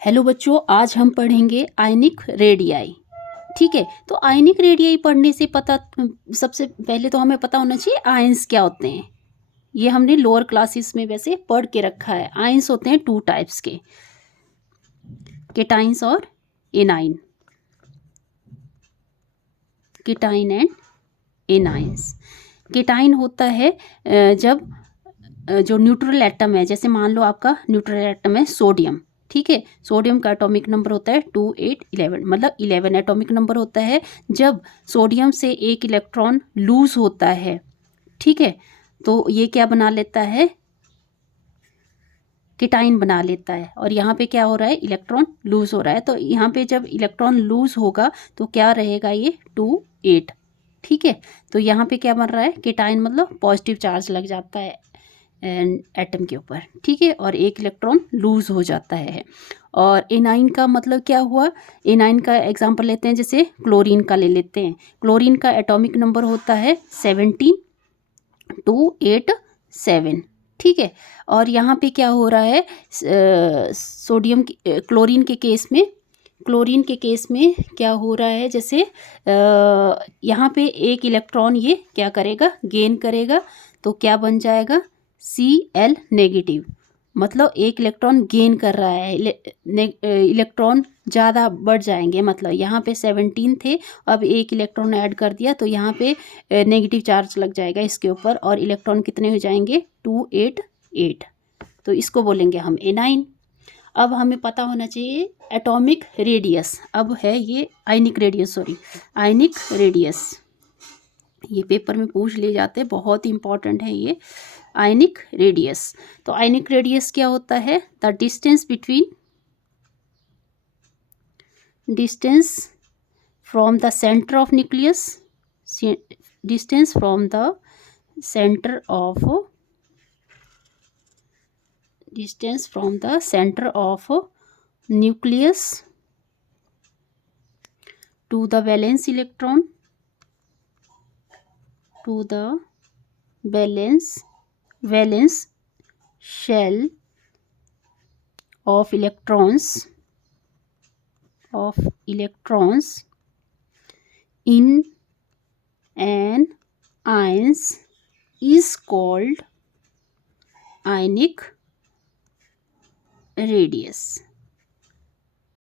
Hello बच्चों, आज हम पढ़ेंगे आयनिक रेडियाई। ठीक है, तो आयनिक रेडियाई पढ़ने से सबसे पहले तो हमें पता होना चाहिए आयंस क्या होते हैं। ये हमने लोअर क्लासेस में वैसे पढ़ के रखा है। आयंस होते हैं टू टाइप्स के, केटाइंस और A9, cation and anions. Cation होता है जब जो न्यूट्रल एटम है, जैसे मान लो आपका न्यूट्रल एटम है सोडियम। ठीक है, सोडियम का एटॉमिक नंबर होता है 2 8 11, मतलब 11 एटॉमिक नंबर होता है जब सोडियम से एक इलेक्ट्रॉन लूज होता है। ठीक है, तो ये क्या बना लेता है, केटाइन बना लेता है। और यहाँ पे क्या हो रहा है, इलेक्ट्रॉन लूज हो रहा है। तो यहाँ पे जब इलेक्ट्रॉन लूज होगा तो क्या रहेगा, ये 2 8। ठीक है, तो यहाँ पे क्या बन रहा है, केटाइन मतलब पॉजिटिव चार्ज लग जाता है एटम के ऊपर। ठीक है, और एक इलेक्ट्रॉन लूज हो जाता है। और एनाइन का मतलब क्या हुआ, एनाइन का एग्जांपल लेते हैं, जैसे क्लोरीन का ले लेते हैं। क्लोरीन का एटॉमिक नंबर होता है 17 2 8 7। ठीक है, और यहाँ पे क्या हो रहा है, सोडियम क्लोरीन के केस में क्या हो रहा है, जैसे यहाँ पे एक इलेक्ट्रॉन ये क्या करेगा, गेन करेगा। तो क्या बन जाएगा, Cl नेगेटिव, मतलब एक इलेक्ट्रॉन गेन कर रहा है, इलेक्ट्रॉन ज़्यादा बढ़ जाएंगे। मतलब यहाँ पे 17 थे, अब एक इलेक्ट्रॉन ऐड कर दिया तो यहाँ पे नेगेटिव चार्ज लग जाएगा इसके ऊपर, और इलेक्ट्रॉन कितने हो जाएंगे, 2 8 8। तो इसको बोलेंगे हम एनाइन। अब हमें पता होना चाहिए एटॉमिक रेडियस। अब है ये आयनिक रेडियस, आयनिक रेडियस, ये पेपर में पूछ लिए जाते हैं, बहुत इंपॉर्टेंट है ये आयनिक रेडियस। तो आयनिक रेडियस क्या होता है, the distance from the centre of nucleus, distance from the centre of nucleus to the valence electron, to the valence shell of electrons in an ions is called ionic radius.